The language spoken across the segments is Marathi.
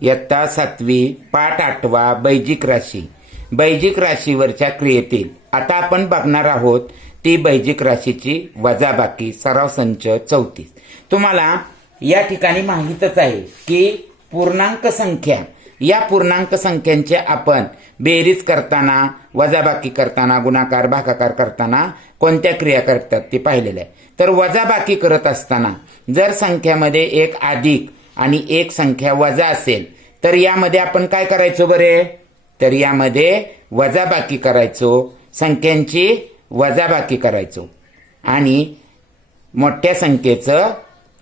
इयत्ता 7वी पाठ 8वा बैजिक राशी. बैजिक राशीवरच्या क्रियेतील आता आपण बघणार आहोत ती बैजिक राशीची वजाबाकी सराव संच 34. तुम्हाला या ठिकाणी माहीतच आहे की पूर्णांक संख्या, या पूर्णांक संख्यांचे आपण बेरीज करताना, वजाबाकी करताना, गुणाकार भागाकार करताना कोणत्या क्रिया करतात ते पाहिलेलं आहे. तर वजाबाकी करत असताना जर संख्यामध्ये एक अधिक आणि एक संख्या वजा असेल तर यामध्ये आपण काय करायचो बरे? तर यामध्ये वजाबाकी करायचो, संख्यांची वजाबाकी करायचो आणि मोठ्या संख्येचं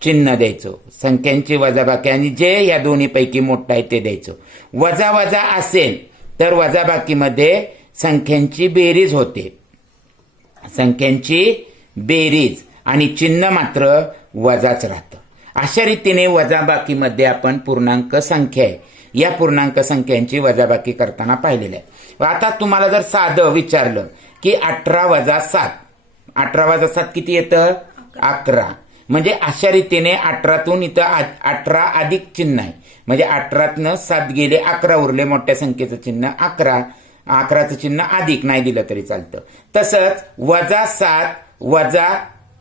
चिन्ह द्यायचो. संख्यांची वजाबाकी आणि जे या दोन्हीपैकी मोठं आहे ते द्यायचो. वजा वजा असेल तर वजाबाकीमध्ये संख्यांची बेरीज होते, संख्यांची बेरीज आणि चिन्ह मात्र वजाच राहतं. अशा रीतीने वजाबाकीमध्ये आपण पूर्णांक संख्या आहे या पूर्णांक संख्यांची वजाबाकी करताना पाहिलेलं आहे. आता तुम्हाला जर साधं विचारलं की 18 वजा 7, 18 वजा 7 किती येतं? 11. म्हणजे अशा रीतीने 18तून इथं 18 अधिक चिन्ह आहे, म्हणजे 18तनं 7 गेले, 11 उरले, मोठ्या संख्येचं चिन्ह 11, 11चं चिन्ह अधिक नाही दिलं तरी चालतं. तसंच वजा 7 वजा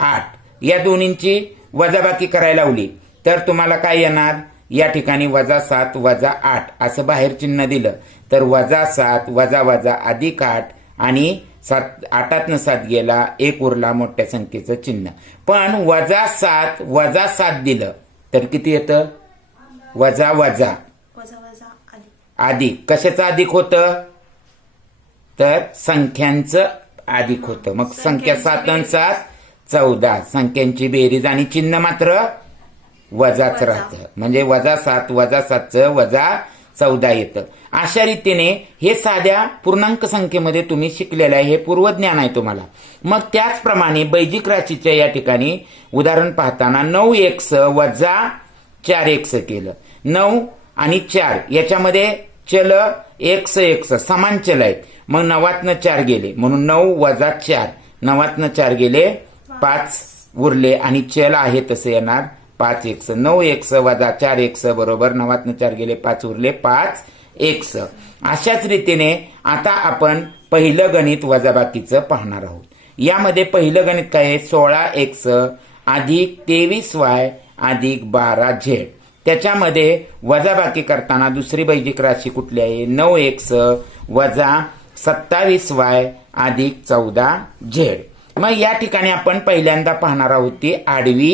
8 या दोन्हींची वजाबाकी करायला लावली तर तुम्हाला काय येणार? या ठिकाणी वजा 7 वजा 8 असं बाहेर चिन्ह दिलं तर वजा 7 वजा वजा अधिक 8 आणि 8तनं 7 गेला, 1 उरला, मोठ्या संख्येचं चिन्ह. पण वजा 7 वजा 7 दिलं तर किती येतं? वजा वजा अधिक. कशाचं अधिक होतं? तर संख्यांचं अधिक होतं. मग संख्या 7 आणि 7 14, संख्यांची बेरीज आणि चिन्ह मात्र वजाच राहतं. म्हणजे वजा 7 वजा 7चं वजा 14 येतं. अशा रीतीने हे साध्या पूर्णांक संख्येमध्ये तुम्ही शिकलेलं आहे, हे पूर्वज्ञान आहे तुम्हाला. मग त्याचप्रमाणे बैजिक राशीच्या या ठिकाणी उदाहरण पाहताना 9x वजा 4x केलं. 9 आणि 4 याच्यामध्ये चल x समान चल आहेत, मग 9तनं 4 गेले म्हणून 9 वजा 4, 9तनं 4 गेले, 5 उरले आणि चल आहे तसं येणार 5x. 9x वजा 4x बरोबर 9तनं 4 गेले, 5 उरले, 5x. अशाच रीतीने आता आपण पहिलं गणित वजाबाकीचं पाहणार आहोत. यामध्ये पहिलं गणित काय आहे? 16x अधिक 23y अधिक 12z. त्याच्यामध्ये वजाबाकी करताना दुसरी बैजिक राशी कुठली आहे? 9x वजा 27y अधिक 14z. मग या ठिकाणी आपण पहिल्यांदा पाहणार आहोत ती आडवी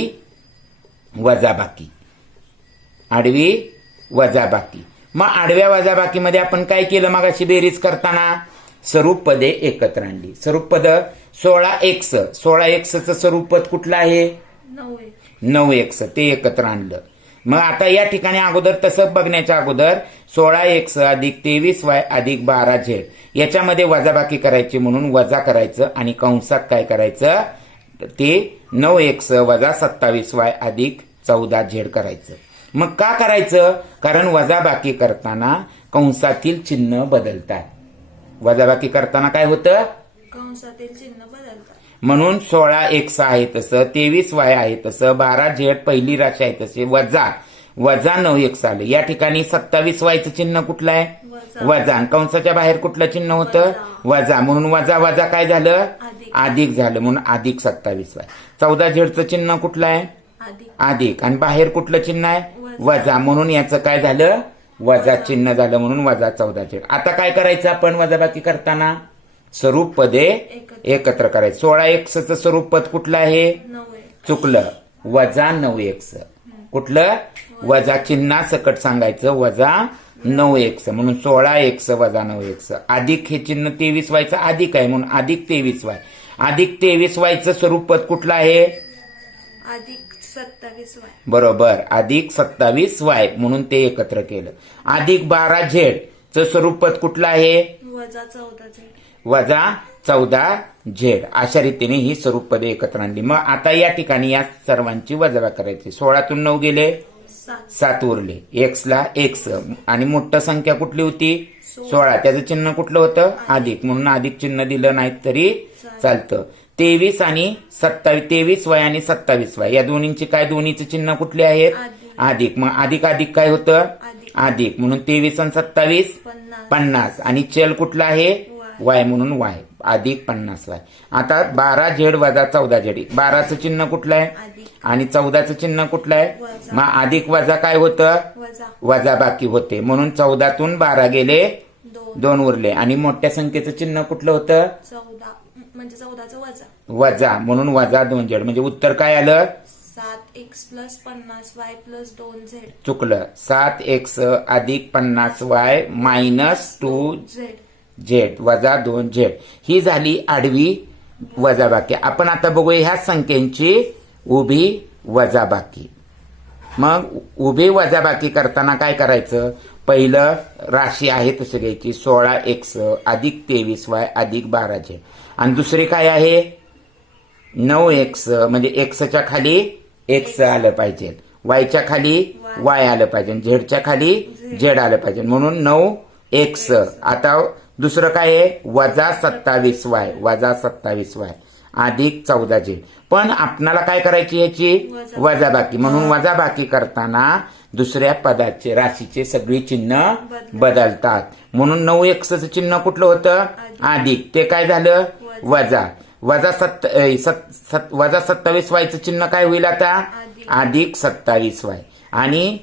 वजाबाकी. आडवी वजाबाकी. मग आडव्या वजाबाकीमध्ये आपण काय केलं? मगाशी बेरीज करताना स्वरूप पदे एकत्र आणली. स्वरूप पद 16x, 16xचं स्वरूप पद कुठलं आहे? 9x, ते एकत्र आणलं. मग आता या ठिकाणी अगोदर तसं बघण्याच्या अगोदर 16x अधिक 23y अधिक 12z याच्यामध्ये वजाबाकी करायची म्हणून वजा करायचं आणि कंसात काय करायचं? ते 9x वजा 27y अधिक 14z करायचं. मग का करायचं? कारण वजाबाकी करताना कंसातील चिन्ह बदलतात. वजाबाकी करताना काय होतं? कंसातील चिन्ह बदलतात. म्हणून 16x आहे तसं, 23y आहे तसं, 12z पहिली राशी आहे तसे वजा वजा 9x आलं. या ठिकाणी 27yचं चिन्ह कुठलं आहे? वजा. कंसाच्या बाहेर कुठलं चिन्ह होतं? वजा. म्हणून वजा वजा काय झालं? अधिक झालं, म्हणून अधिक 27y. 14zचं चिन्ह कुठलं आहे? अधिक. आणि बाहेर कुठलं चिन्ह आहे? वजा. म्हणून याचं काय झालं? वजा चिन्ह झालं, म्हणून वजा 14z. आता काय करायचं आपण वजाबाकी करताना? स्वरूप पदे एकत्र करायचं. 16xचं स्वरूप पद कुठलं आहे? चुकलं, वजा 9x. कुठलं? वजा चिन्हा सकट सांगायचं, वजा 9x. म्हणून 16x वजा 9x. अधिक हे चिन्ह 23yचं अधिक आहे म्हणून अधिक 23y. अधिक 23yचं स्वरूप पद कुठलं आहे? अधिक 27y. बरोबर, अधिक 27y म्हणून ते एकत्र केलं. अधिक 12z चं स्वरूप पद कुठलं आहे? वजा 14z. वजा 14z. अशा रीतीने ही स्वरूप पदे एकत्र आणली. मग आता या ठिकाणी या सर्वांची वजाबाकी करायची. 16तून 9 गेले, 7 उरले, x ला x आणि मोठं संख्या कुठली होती? 16. त्याचं चिन्ह कुठलं होतं? अधिक. म्हणून अधिक चिन्ह दिलं नाही तरी चालतं. 23 आणि 27, 23y आणि 27y या दोन्हींची काय? दोन्हीचे चिन्ह कुठले आहेत? अधिक. मग अधिक अधिक काय होतं? अधिक म्हणून 23 आणि 27 50 50 आणि चल कुठला आहे वाय म्हणून वाय अधिक 50 वाय. आता 12 झेड वजा 14 झेड 12चं चिन्ह कुठलं आहे अधिक आणि 14चं चिन्ह कुठलं आहे वजा. मग अधिक वजा काय होतं वजा वजा बाकी होते म्हणून 14तून 12 गेले 2 2 उरले आणि मोठ्या संख्येचं चिन्ह कुठलं होतं 14 म्हणजे 14चं वजा वजा म्हणून वजा 2 झेड म्हणजे उत्तर काय आलं 7x plus 50y plus 2z चुकलं 7x अधिक 50y मायनस 2 z झेड वजा 2 झेड ही झाली आडवी वजाबाकी. आपण आता बघूया ह्या संख्यांची उभी वजाबाकी. मग उभी वजाबाकी करताना काय करायचं पहिलं राशी आहे तसं घ्यायची 16x अधिक 23y अधिक 12 झेड आणि दुसरी काय आहे 9x म्हणजे एक्सच्या खाली एक्स आलं पाहिजे वायच्या खाली वाय आलं पाहिजे झेडच्या खाली झेड आलं पाहिजे म्हणून 9x. आता दुसरं काय आहे वजा 27y वजा 27y अधिक 14 झेड. पण आपणाला काय करायची याची वजाबाकी म्हणून वजाबाकी करताना दुसऱ्या पदाचे राशीचे सगळी चिन्ह बदलतात म्हणून 9xचं चिन्ह कुठलं होतं अधिक ते काय झालं वजा वजा 27yचं चिन्ह काय होईल आता अधिक 27y आणि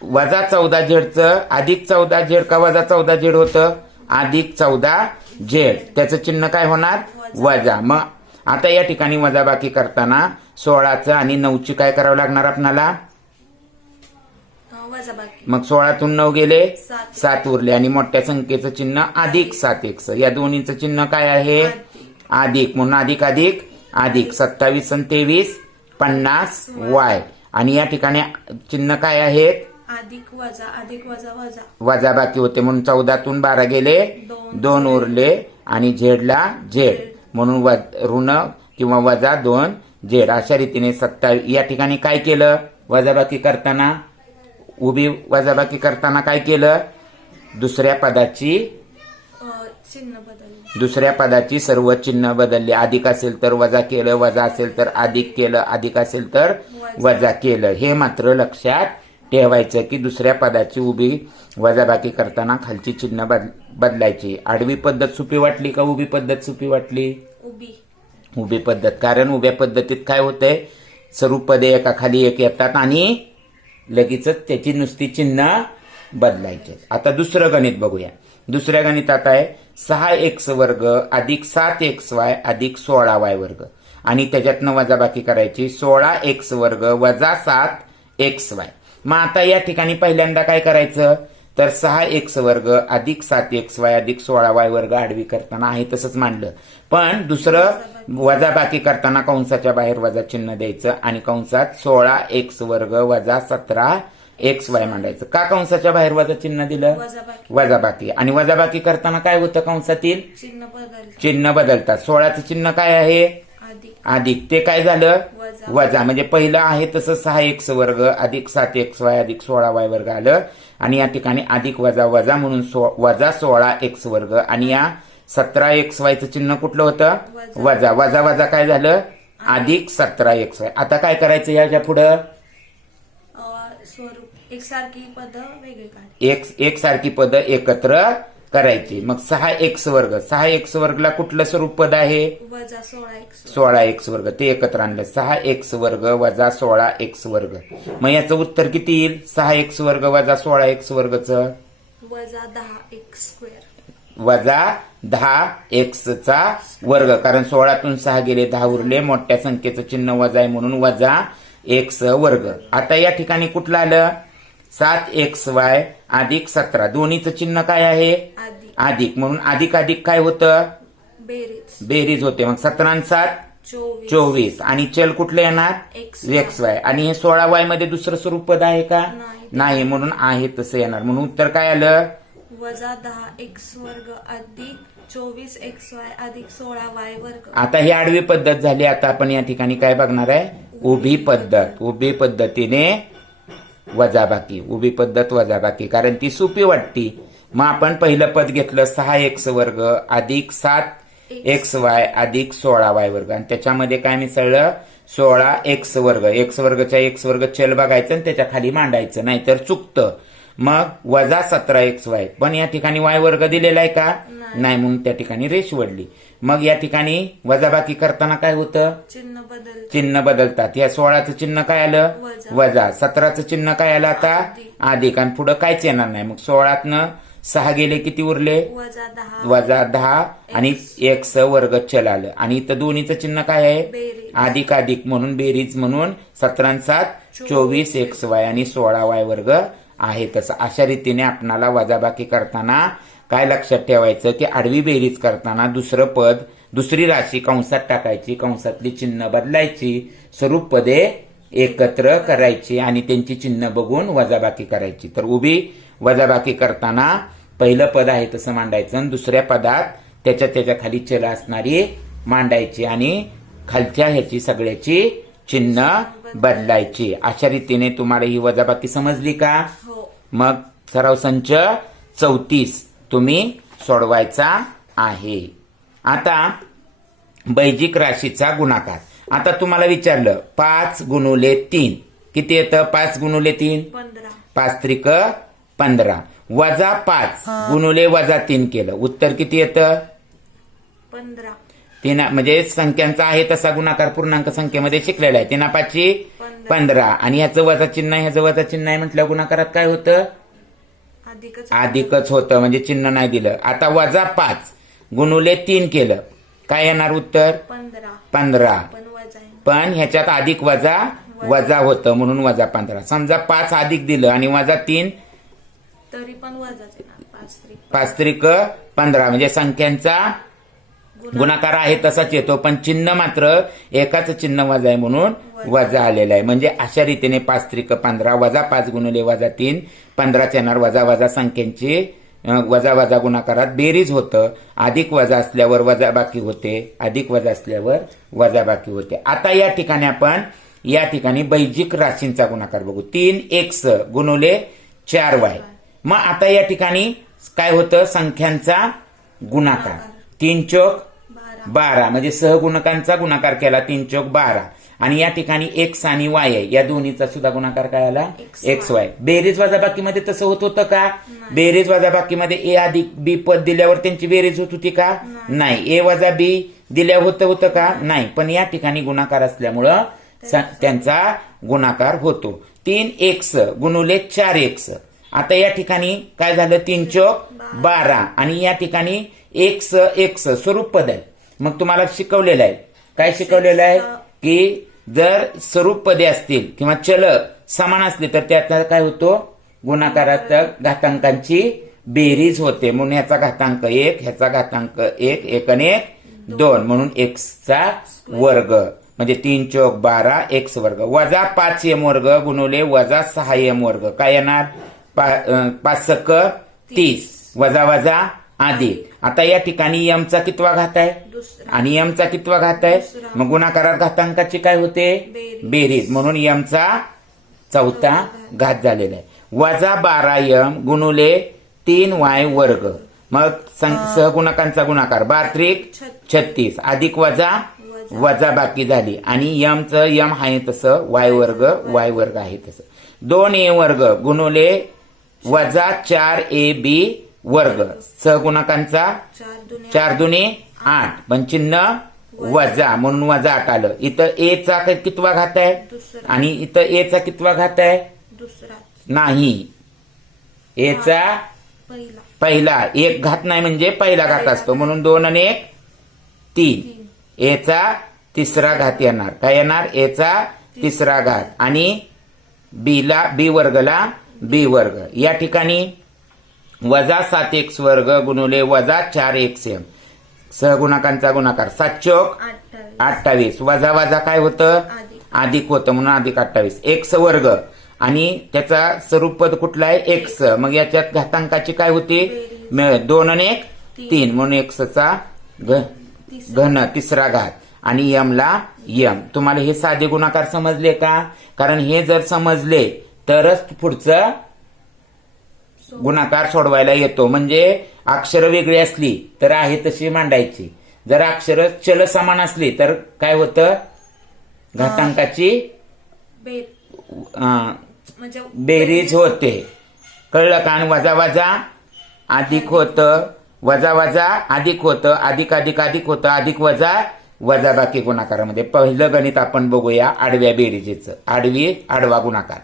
वजा 14 झेडचं अधिक 14 झेड का वजा 14 झेड होतं अधिक 14 झेड त्याचं चिन्ह काय होणार वजा. मग आता या ठिकाणी वजाबाकी करताना 16चं आणि 9ची काय करावं लागणार आपल्याला वजाबाकी मग 16तून 9 गेले 7 7 उरले आणि मोठ्या संख्येचं चिन्ह अधिक 7x या दोन्हीचं चिन्ह काय आहे अधिक म्हणून अधिक अधिक अधिक 27 आणि 23 50y आणि या ठिकाणी चिन्ह काय आहेत अधिक वजा वजा वजाबाकी होते म्हणून 14तून 12 गेले 2 उरले आणि झेडला झेड म्हणून ऋण किंवा वजा 2 झेड अशा रीतीने 27 या ठिकाणी काय केलं वजाबाकी करताना उभी वजाबाकी करताना काय केलं दुसऱ्या पदाची चिन्ह बदलले दुसऱ्या पदाची सर्व चिन्ह बदलली अधिक असेल तर वजा केलं वजा असेल तर अधिक केलं अधिक असेल तर वजा केलं. हे मात्र लक्षात ठेवायचं की दुसऱ्या पदाची उभी वजाबाकी करताना खालची चिन्ह बदलायची. आडवी पद्धत सोपी वाटली का उभी पद्धत सोपी वाटली उभी पद्धत कारण उभ्या पद्धतीत काय होतंय सर्व पदे एका खाली एक येतात आणि लगेच त्याची नुसती चिन्ह बदलायचे. आता दुसरं गणित बघूया. दुसऱ्या गणितात आहे 6x वर्ग अधिक 7xy अधिक 16y वर्ग आणि त्याच्यातनं वजाबाकी करायची 16x वर्ग वजा 7xy. मग आता या ठिकाणी पहिल्यांदा काय करायचं तर 6x वर्ग अधिक 7xy अधिक 16y वर्ग आडवी करताना आहे तसंच मांडलं पण दुसरं वजाबाकी करताना कंसाच्या बाहेर वजा चिन्ह द्यायचं आणि कंसात 16x वर्ग वजा 17xy मांडायचं. का कंसाच्या बाहेर वजा चिन्ह दिलं वजाबाकी आणि वजाबाकी करताना काय होतं कंसातील चिन्ह बदलतात. 16चं चिन्ह काय आहे अधिक ते काय झालं वजा म्हणजे पहिलं आहे तसं 6x वर्ग अधिक 7xy अधिक 16y वर्ग आलं आणि या ठिकाणी अधिक वजा वजा म्हणून वजा 16x वर्ग आणि या 17xyचं चिन्ह कुठलं होतं वजा वजा वजा काय झालं अधिक 17xy. आता काय करायचं याच्या पुढं स्वरूप एकसारखी पद वेगळे काढ एक सारखी पद एकत्र करायची. मग 6x वर्ग 6x वर्गला कुठलं स्वरूप पद आहे वजा 16x वर्ग ते एकत्र आणलं 6x वर्ग वजा 16x वर्ग. मग याचं उत्तर किती येईल 6x वर्ग वजा 16x वर्गचं वजा 10x स्क्वेअर वजा 10x चा वर्ग कारण 16तून 6 गेले 10 उरले मोठ्या संख्येचं चिन्ह वजा आहे म्हणून वजा x वर्ग. आता या ठिकाणी कुठलं आलं 7xy अधिक 17 दोन्हीचं चिन्ह काय आहे अधिक म्हणून अधिक अधिक काय होतं बेरीज होते. मग 17 आणि 7 24 आणि चल कुठलं येणार xy आणि हे 16y मध्ये दुसरं स्वरूप पद आहे का नाही म्हणून आहे तसं येणार म्हणून उत्तर काय आलं वजा 10x वर्ग अधिक 24xy अधिक 16y वर्ग. आता ही आडवी पद्धत झाली. आता आपण या ठिकाणी काय बघणार आहे उभी पद्धत उभी पद्धतीने वजाबाकी उभी पद्धत वजाबाकी कारण ती सोपी वाटती. मग आपण पहिलं पद घेतलं 6x वर्ग अधिक 7xy अधिक 16y वर्ग आणि त्याच्यामध्ये काय मिसळलं 16x वर्ग x वर्गच्या x वर्ग चल बघायचं आणि त्याच्या खाली मांडायचं नाहीतर चुकतं. मग वजा 17xy, पण या ठिकाणी y वर्ग दिलेला आहे का? नाही, म्हणून त्या ठिकाणी रेष वडली. मग या ठिकाणी वजाबाकी करताना काय होतं? चिन्ह बदलतात. या 16चं चिन्ह काय आलं? वजा. 17चं चिन्ह काय आलं आता? अधिक. आणि पुढे काहीच येणार नाही. मग 16तनं 6 गेले, किती उरले? वजा 10 आणि x वर्ग चल आलं. आणि इथं दोन्हीचं चिन्ह काय आहे? अधिक अधिक, म्हणून बेरीज, म्हणून 17 आणि 7 24xy आणि 16y वर्ग आहे. तसं अशा रीतीने आपणाला वजाबाकी करताना काय लक्षात ठेवायचं की आडवी बेरीज करताना दुसरं पद, दुसरी राशी कंसात टाकायची, कंसातली चिन्ह बदलायची, स्वरूप पदे एकत्र करायची आणि त्यांची चिन्ह बघून वजाबाकी करायची. तर उभी वजाबाकी करताना पहिलं पद आहे तसं मांडायचं आणि दुसऱ्या पदात त्याच्या खाली चल असणारी मांडायची आणि खालच्या ह्याची सगळ्याची चिन्ह बदलायची. अशा रीतीने तुम्हाला ही वजाबाकी समजली का? मग सराव संच 34 तुम्ही सोडवायचा आहे. आता बैजिक राशीचा गुणाकार. आता तुम्हाला विचारलं 5 गुणुले 3 किती येतं? 5 गुणुले 3 5 त्रिक 15 वजा 5 गुणुले वजा 3 केलं, उत्तर किती येतं? 15. 3 म्हणजे संख्यांचा आहे तसा गुणाकार पूर्णांक संख्येमध्ये शिकलेला आहे. 3 5 15 आणि ह्याचं वजा चिन्ह, ह्याचं वजा चिन्ह आहे म्हटलं गुणाकारात काय होतं? अधिकच होतं, म्हणजे चिन्ह नाही दिलं. आता वजा 5 गुणुले 3 केलं, काय येणार उत्तर? 15. पण ह्याच्यात अधिक वजा वजा होतं म्हणून वजा 15. समजा 5 अधिक दिलं आणि वजा 3 तरी पण वजा 5 त्रिक 15 म्हणजे संख्यांचा गुणाकार आहे तसाच येतो, पण चिन्ह मात्र एकाच चिन्ह वजा आहे म्हणून वजा आलेला आहे. म्हणजे अशा रीतीने 5 त्रिक 15 वजा 5 गुणुले वजा 3 15 येणार. वजा वजा संख्यांची वजा वजा गुणाकारात बेरीज होतं. अधिक वजा असल्यावर वजा बाकी होते, अधिक वजा असल्यावर वजा बाकी होते. आता या ठिकाणी आपण या ठिकाणी बैजिक राशींचा गुणाकार बघू. 3x गुणुले 4y. मग आता या ठिकाणी काय होतं? संख्यांचा गुणाकार. 3 चौक 12 म्हणजे सहगुणकांचा गुणाकार केला, 3 चौक 12. आणि या ठिकाणी x आणि y आहे, या दोन्हीचा सुद्धा गुणाकार काय आला? xy. बेरीज वजाबाकीमध्ये तसं होत होतं का? बेरीज वजाबाकीमध्ये a अधिक b पद दिल्यावर त्यांची बेरीज होत होती का? नाही. a वजा b दिल्यावर होतं का? नाही. पण या ठिकाणी गुणाकार असल्यामुळं त्यांचा गुणाकार होतो. 3x गुणुले 4x. आता या ठिकाणी काय झालं? 3 चौक 12 आणि या ठिकाणी x स्वरूप पद आहे. मग तुम्हाला शिकवलेलं आहे, काय शिकवलेलं आहे की जर स्वरूप पदे असतील किंवा चल समान असले तर त्यात काय होतो? गुणाकारात घातांकांची बेरीज होते. म्हणून ह्याचा घातांक 1, ह्याचा घातांक 1, 1 आणि 1 2 म्हणून x वर्ग म्हणजे 3 चौक 12 x वर्ग वजा 5m वर्ग गुणुले वजा 6m वर्ग काय येणार? 5 सक 30 वजा वजा अधिक. आता या ठिकाणी m चा कितवा घात आहे आणि m चा कितवा घात आहे? मग गुणाकारात घातांकाची काय होते? बेरीज. म्हणून m चा चौथा घात झालेला आहे. वजा 12m गुणुले 3y वर्ग. मग सहगुणकांचा गुणाकार 12 त्रिक 36 अधिक वजा वजा बाकी झाली आणि m च m आहे तसं y वर्ग आहे तसं. 2a वर्ग गुणुले वजा 4ab वर्ग. सहगुणकांचा 4 दुने 8 पण चिन्ह वजा म्हणून वजा 8 आलं. इथं a चा कितवा घात आहे आणि इथं a चा कितवा घात आहे? नाही. a चा पहिला. एक घात नाही म्हणजे पहिला घात असतो म्हणून 2 आणि 1 3. a चा तिसरा घात येणार. काय येणार? a चा तिसरा घात आणि b वर्गला b वर्ग. या ठिकाणी वजा 7x वर्ग गुणुले वजा 4xm. सहगुणकांचा गुणाकार 7 चौक 28 वजा वजा काय होतं? अधिक होतं म्हणून अधिक 28 x वर्ग आणि त्याचा स्वरूप पद कुठला आहे? x. मग याच्यात घातांकाची काय होती? 2 आणि 1 3 म्हणून x चा घन तिसरा घात आणि m ला m. तुम्हाला हे साधे गुणाकार समजले का? कारण हे जर समजले तरच पुढचं गुणाकार सोडवायला येतो. म्हणजे अक्षर वेगळी असली तर आहे तशी मांडायची. जर अक्षर चल समान असली तर काय होतं? घातांकाची बेरीज होते. कळलं का? आणि वजा वजा अधिक होतं, वजा वजा अधिक होतं, अधिक अधिक अधिक होतं, अधिक वजा वजा बाकी गुणाकारामध्ये. पहिलं गणित आपण बघूया आडव्या बेरीजेचं. आडवा गुणाकार.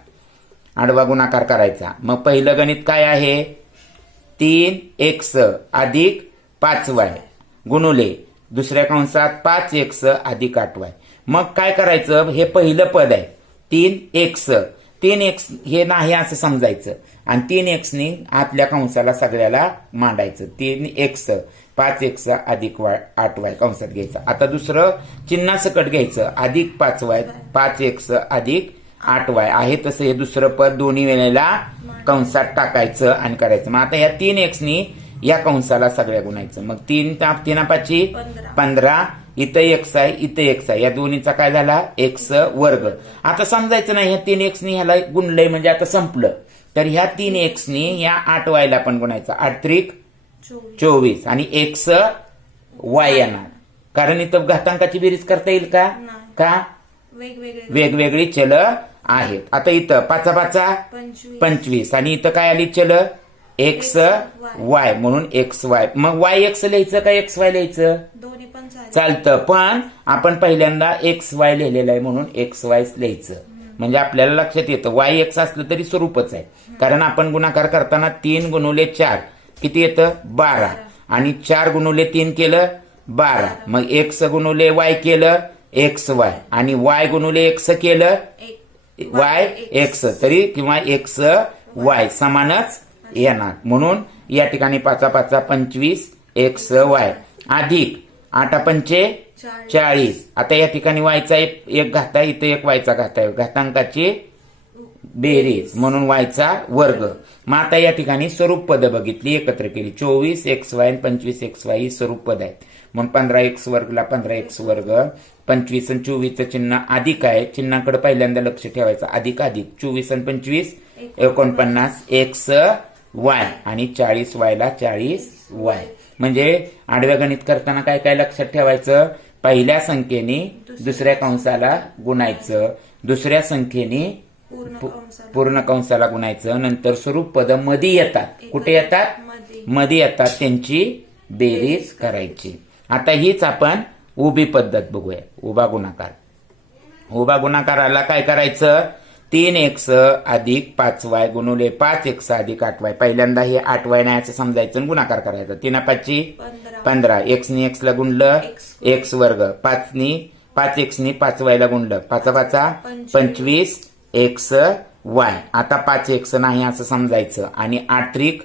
आडवा गुणाकार करायचा. मग पहिलं गणित काय आहे? 3x अधिक 5y गुणुले दुसऱ्या कंसात 5x अधिक 8y. मग काय करायचं? हे पहिलं पद आहे 3x. 3x हे नाही असं समजायचं आणि 3x नी आतल्या कंसाला सगळ्याला मांडायचं. 3x 5x अधिक 8y कंसात घ्यायचं. आता दुसरं चिन्हासकट घ्यायचं. अधिक 5y 5x अधिक 8y आहे तसं हे दुसरं पद दोन्ही वेळेला कंसात टाकायचं आणि करायचं. मग आता या 3x नी या कंसाला सगळ्या गुणायचं. मग 3×5 15. इथं x आहे, इथं x आहे. या दोन्हीचा काय झाला? x वर्ग. आता समजायचं नाही ह्या 3x नी ह्याला गुणलंय म्हणजे आता संपलं. तर ह्या 3x नी या 8y ला पण गुणायचं. 8 त्रिक 24 आणि x y येणार. कारण इथं घातांकाची बेरीज करता येईल का? का? वेगवेगळी चल आहेत. आता इथं 5 5 25 आणि इथं काय आली चल? x y म्हणून xy. मग yx लिहायचं का xy लिहायचं? दोन्ही पण चालतं, पण आपण पहिल्यांदा xy लिहिलेलं आहे म्हणून xy लिहायचं. म्हणजे आपल्याला लक्षात येतं yx असलं तरी स्वरूपच आहे. कारण आपण गुणाकार करताना 3 गुणुले 4 किती येतं? 12 आणि 4 गुणुले 3 केलं 12. मग x गुणुले y केलं xy आणि y गुणुले x केलं y x तरी किंवा x y समानच येणार. म्हणून या ठिकाणी 5 5 25 x y अधिक 8 पंचे 40. आता या ठिकाणी वायचा एक घात आहे, इथे एक वायचा घात आहे. घातांकाची बेरीज म्हणून वायचा वर्ग. मग आता या ठिकाणी स्वरूप पद बघितली एकत्र केली. 24 xy आणि 25 xy ही स्वरूप पद आहेत. म्हणून 15x वर्गला 15x वर्ग. 25 आणि 24चं चिन्ह अधिक आहे. चिन्हाकडे पहिल्यांदा लक्ष ठेवायचं. अधिक अधिक 24 आणि 25 49 x y आणि 40 y ला 40 y. म्हणजे आडव्या गणित करताना काय काय लक्षात ठेवायचं? पहिल्या संख्येने दुसऱ्या कंसाला गुणायचं, दुसऱ्या संख्येने पूर्ण कंसाला गुणायचं. नंतर स्वरूप पद मध्ये येतात. कुठे येतात? मध्ये येतात. त्यांची बेरीज करायची. आता हीच आपण उभी पद्धत बघूया. उभा गुणाकार. उभा गुणाकाराला काय करायचं? 3x अधिक 5y गुणुले 5x अधिक 8y. पहिल्यांदा हे 8y नाही असं समजायचं आणि गुणाकार करायचा. 3×5 15. x नी x ला गुणलं x वर्ग. 5x नी 5y ला गुणलं 5 5 25 x y. आता 5x नाही असं समजायचं आणि 8 त्रिक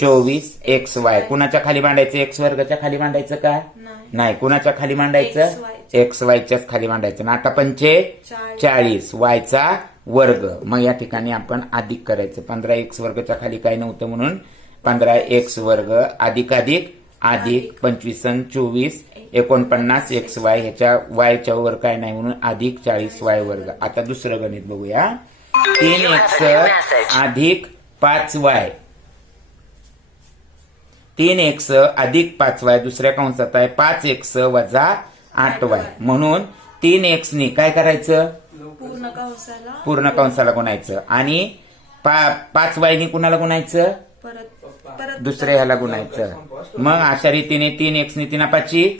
24 xy. कुणाच्या खाली मांडायचं? x वर्गाच्या खाली मांडायचं का? नाही. कुणाच्या खाली मांडायचं? xyच्याच खाली मांडायचं. 8 पंचे 40 yचा वर्ग. मग या ठिकाणी आपण अधिक करायचं. 15x वर्गच्या खाली काही नव्हतं म्हणून 15x वर्ग अधिक अधिक अधिक 25 आणि 24 49 xy. ह्याच्या yच्या वर काय नाही म्हणून अधिक 40 y वर्ग. आता दुसरं गणित बघूया. 3x अधिक 5y. 3x अधिक 5y दुसऱ्या कंसात आहे 5x वजा 8y. म्हणून 3x नी काय करायचं? पूर्ण कंसाला गुणायचं आणि 5y नी कुणाला गुणायचं? दुसऱ्या ह्याला गुणायचं. मग अशा रीतीने 3x नी 3×5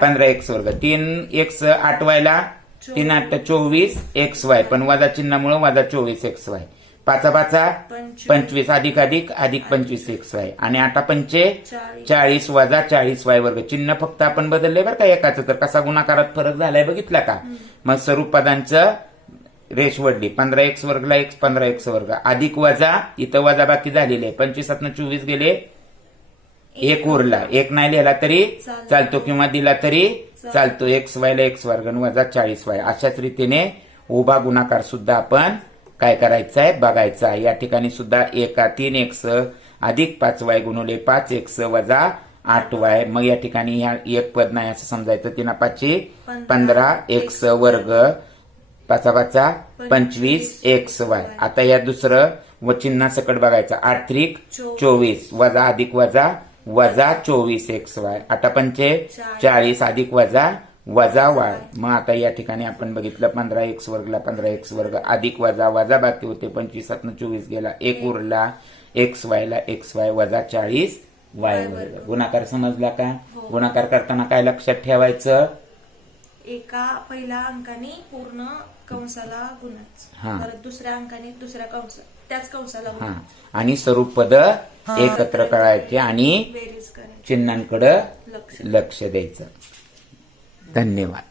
15x वर्ग. 3x 8y ला 3 8 24 xy पण वजा चिन्हामुळे वजा 24 xy. 5 5 25 अधिक अधिक अधिक 25 xy आणि 8 पंचे 40 वजा 40 y वर्ग. चिन्ह फक्त आपण बदलले बरं का एकाचं. तर कसा गुणाकारात फरक झालाय बघितला का? मग स्वरूप पदांचं रेष वडली. 15x वर्गला x 15x वर्ग अधिक वजा इथं वजा बाकी झालेले आहे. 25 7 24 गेले 1 उरला. 1 नाही लिहिला तरी चालतो किंवा दिला तरी चालतो. xy ला x वर्ग वजा 40y. अशाच रीतीने उभा गुणाकार सुद्धा आपण काय करायचं आहे बघायचं आहे. या ठिकाणी सुद्धा 3x अधिक 5y गुणुले 5x वजा 8y. मग या ठिकाणी ह्या एक पद नाही असं समजायचं. 3×5 15x वर्ग 5 5 25 xy. आता या दुसरं व चिन्हा सकट बघायचं. 8 त्रिक 24 वजा अधिक वजा वजा 24 xy. 8 पंचे 40 अधिक वजा वजा वाय. मग आता या ठिकाणी आपण बघितलं 15x वर्गला 15x वर्ग अधिक वजा वजा बाकी होते 25 24 गेला 1 उरला xy ला xy वजा 40 y वर्ग. गुणाकार समजला का? गुणाकार करताना काय लक्षात ठेवायचं? एका पहिल्या अंकाने पूर्ण कंसाला गुणाच, परत दुसऱ्या अंकाने दुसऱ्या त्याच कंसाला हा गुणाच, आणि स्वरूप पद एकत्र करायचे आणि बेरीज करायची, चिन्हांकडे लक्ष लक्ष द्यायचं. धन्यवाद.